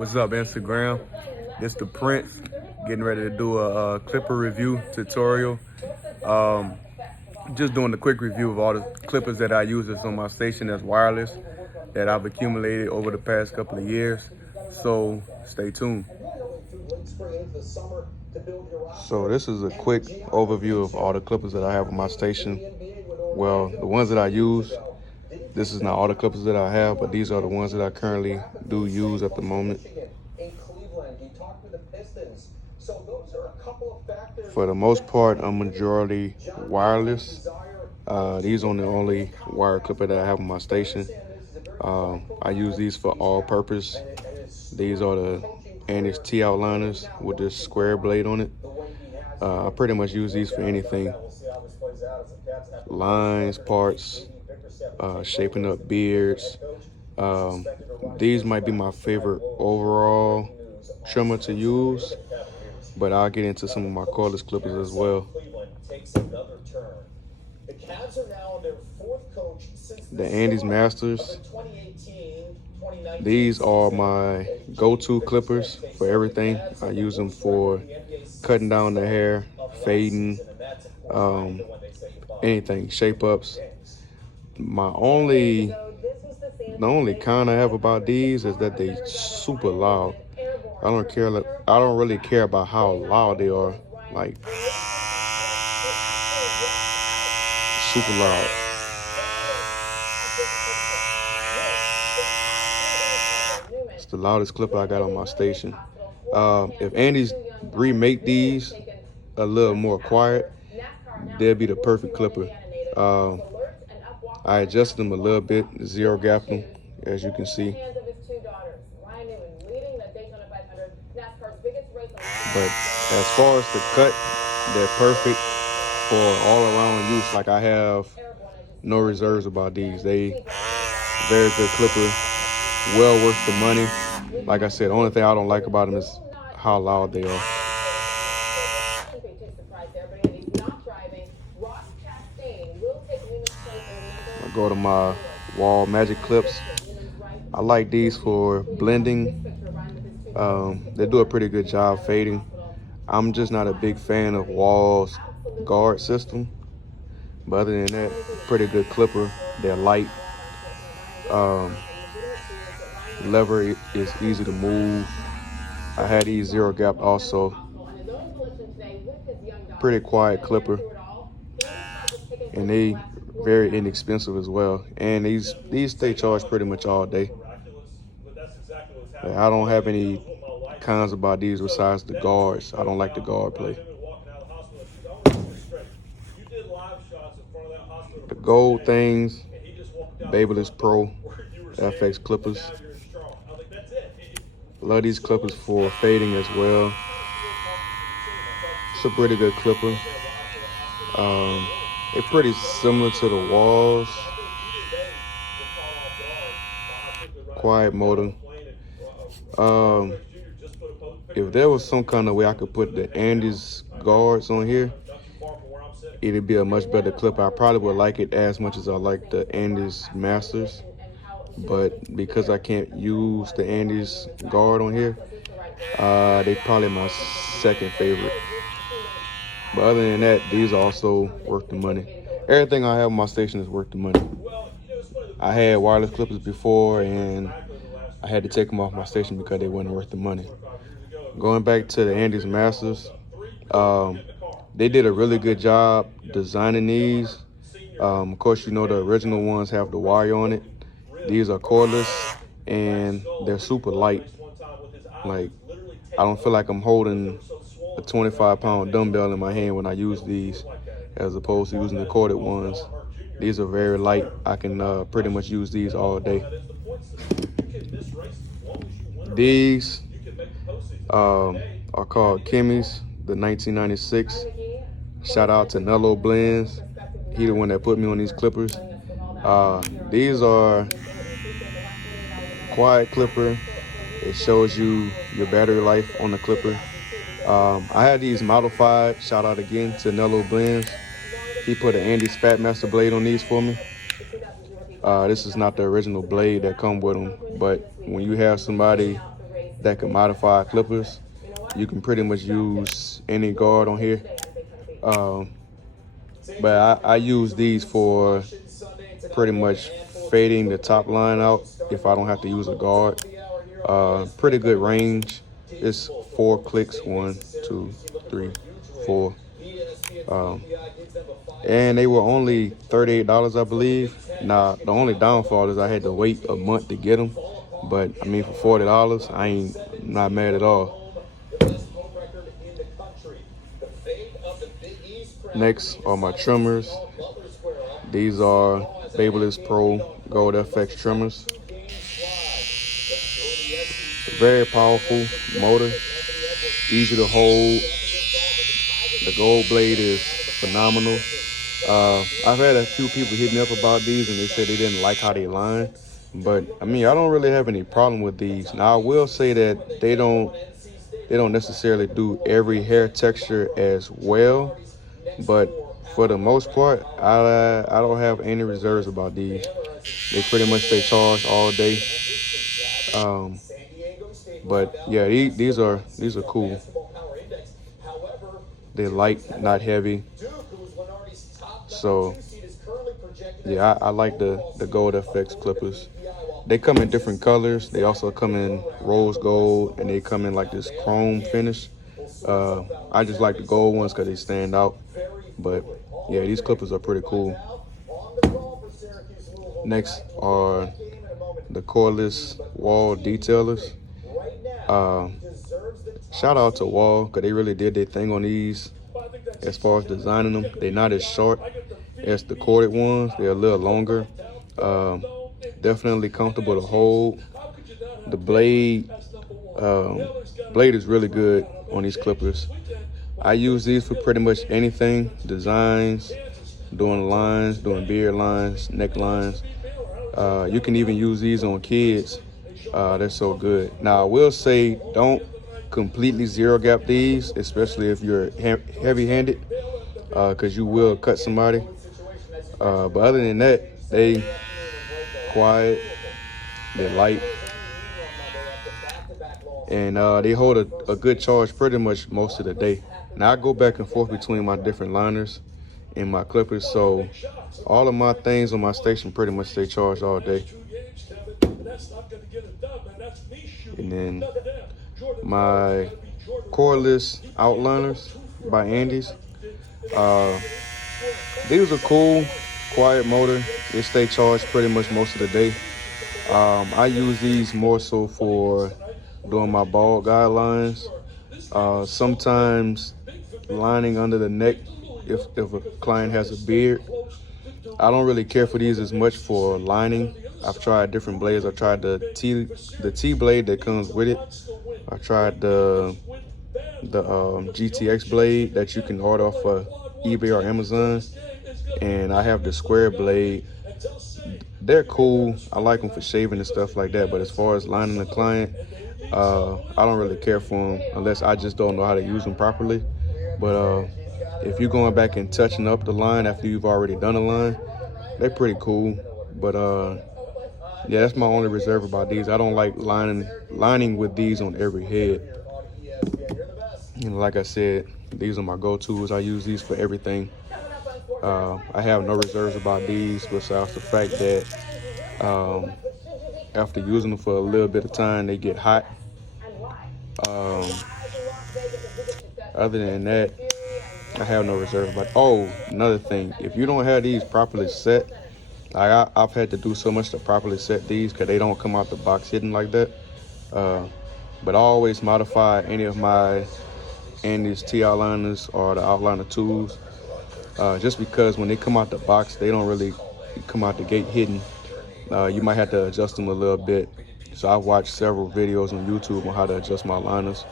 What's up, Instagram? This the Prince, getting ready to do a clipper review tutorial. Just doing a quick review of all the clippers that I use that's on my station as wireless that I've accumulated over the past couple of years. So stay tuned. So this is a quick overview of all the clippers that I have on my station. Well, the ones that I use. This is not all the clippers that I have, but these are the ones that I currently do use at the moment. For the most part, I'm majority wireless. These are the only wire clipper that I have on my station. I use these for all purpose. These are the Andis T outliners with this square blade on it. I pretty much use these for anything. Lines, parts, shaping up beards. These might be my favorite overall trimmer to use, but I'll get into some of my cordless clippers as well. The Andis Masters. These are my go-to clippers for everything. I use them for cutting down the hair, fading, anything, shape ups. The only con I have about these is that they super loud. I don't really care about how loud they are. Like, super loud. It's the loudest clipper I got on my station. If Andis remake these a little more quiet, they'll be the perfect clipper. I adjusted them a little bit, zero gap them, as you can see. But as far as the cut, they're perfect for all around use. Like, I have no reserves about these. They very good clipper, well worth the money. Like I said, the only thing I don't like about them is how loud they are. I'll go to my Wahl magic clips. I like these for blending. They do a pretty good job fading. I'm just not a big fan of Wahl's guard system, but other than that, pretty good clipper. They're light. Lever is easy to move. I had these zero gap also. Pretty quiet clipper, and they very inexpensive as well. And these stay charged pretty much all day. I don't have any cons about these besides the guards. I don't like the guard play. The gold things, Babyliss Pro FX clippers. Love these clippers for fading as well. It's a pretty good clipper. They're pretty similar to the Wahls. Quiet motor. If there was some kind of way I could put the Andis guards on here, it'd be a much better clipper. I probably would like it as much as I like the Andis Masters, but because I can't use the Andis guard on here, they probably my second favorite. But other than that, these are also worth the money. Everything I have on my station is worth the money. I had wireless clippers before, and I had to take them off my station because they weren't worth the money. Going back to the Andis Masters, they did a really good job designing these. Of course, you know the original ones have the wire on it. These are cordless, and they're super light. Like, I don't feel like I'm holding a 25-pound dumbbell in my hand when I use these, as opposed to using the corded ones. These are very light. I can pretty much use these all day. These are called Kemei's, the 1996. Shout out to Nello Blends. He the one that put me on these clippers. These are quiet clipper. It shows you your battery life on the clipper. I had these modified. Shout out again to Nello Blends. He put an Andis Fat Master blade on these for me. This is not the original blade that come with them, but when you have somebody that can modify clippers. You can pretty much use any guard on here. But I use these for pretty much fading the top line out if I don't have to use a guard. Pretty good range. It's 4 clicks, 1, 2, 3, 4. And they were only $38, I believe. Now, the only downfall is I had to wait a month to get them. But, I mean, for $40, I ain't not mad at all. Next are my trimmers. These are Babyliss Pro Gold FX trimmers. Very powerful motor, easy to hold. The gold blade is phenomenal. I've had a few people hit me up about these and they said they didn't like how they line. But I mean, I don't really have any problem with these. Now I will say that they don't necessarily do every hair texture as well. But for the most part, I don't have any reserves about these. They pretty much stay charged all day. But yeah, these are cool. They're light, not heavy. So yeah, I like the Gold FX clippers. They come in different colors. They also come in rose gold, and they come in like this chrome finish. I just like the gold ones because they stand out. But yeah, these clippers are pretty cool. Next are the Cordless Wahl detailers. Shout out to Wahl because they really did their thing on these as far as designing them. They're not as short as the corded ones. They're a little longer. Definitely comfortable to hold. The blade is really good on these clippers. I use these for pretty much anything, designs, doing lines, doing beard lines, neck lines. You can even use these on kids. They're so good. Now I will say, don't completely zero gap these, especially if you're heavy-handed, because you will cut somebody. But other than that, they quiet, they're light, and they hold a good charge pretty much most of the day. Now I go back and forth between my different liners and my clippers, so all of my things on my station pretty much stay charged all day. And then my Cordless outliners by Andis. These are cool, quiet motor. They stay charged pretty much most of the day. I use these more so for doing my bald guidelines. Sometimes lining under the neck if a client has a beard. I don't really care for these as much for lining. I've tried different blades. I tried the T blade that comes with it. I tried the GTX blade that you can order off of eBay or Amazon, and I have the square blade. They're cool. I like them for shaving and stuff like that, but as far as lining the client, I don't really care for them unless I just don't know how to use them properly. But if you're going back and touching up the line after you've already done a line, they're pretty cool. But yeah, that's my only reserve about these. I don't like lining with these on every head. And like I said, these are my go-tos. I use these for everything. I have no reserves about these besides the fact that after using them for a little bit of time, they get hot. Other than that, I have no reserve about. Oh, another thing, if you don't have these properly set, I've had to do so much to properly set these because they don't come out the box hidden like that. But I always modify any of my Andis T outliners or the outliner tools, just because when they come out the box, they don't really come out the gate hidden. You might have to adjust them a little bit. So I've watched several videos on YouTube on how to adjust my liners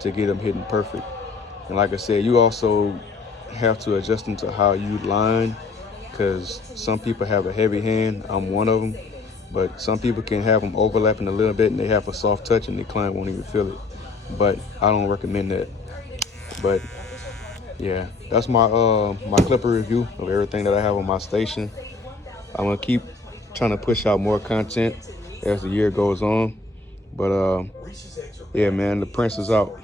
to get them hidden perfect. And like I said, you also have to adjust them to how you line, because some people have a heavy hand. I'm one of them. But some people can have them overlapping a little bit and they have a soft touch and the client won't even feel it. But I don't recommend that. But yeah, that's my my clipper review of everything that I have on my station. I'm gonna keep trying to push out more content as the year goes on. But yeah, man, the Prince is out.